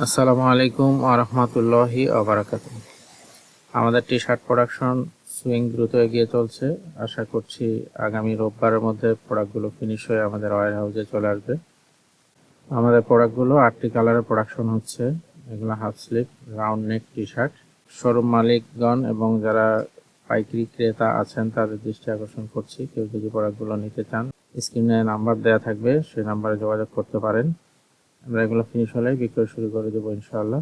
আসসালামু আলাইকুম ওয়া রাহমাতুল্লাহি ওয়া বারাকাতুহু। আমাদের টি-শার্ট প্রোডাকশন সুইং দ্রুত এগিয়ে চলছে। আশা করছি আগামী রোববারের মধ্যে প্রোডাক্টগুলো ফিনিশ হয়ে আমাদের ওয়্যার হাউসে চলে আসবে। আমাদের প্রোডাক্টগুলো 8টি কালারে প্রোডাকশন হচ্ছে। এগুলো half sleeve, round neck T-shirt. Showroom মালিকগণ এবং যারা পাইকারি ক্রেতা আছেন তাদের দৃষ্টি আকর্ষণ করছি, কেউ যদি প্রোডাক্টগুলো নিতে চান স্ক্রিনে নাম্বার দেওয়া থাকবে, সেই নাম্বারে যোগাযোগ করতে পারেন। আমরা এগুলো ফিনিশ হলেই বিক্রয় শুরু করে দেবো ইনশাআল্লাহ।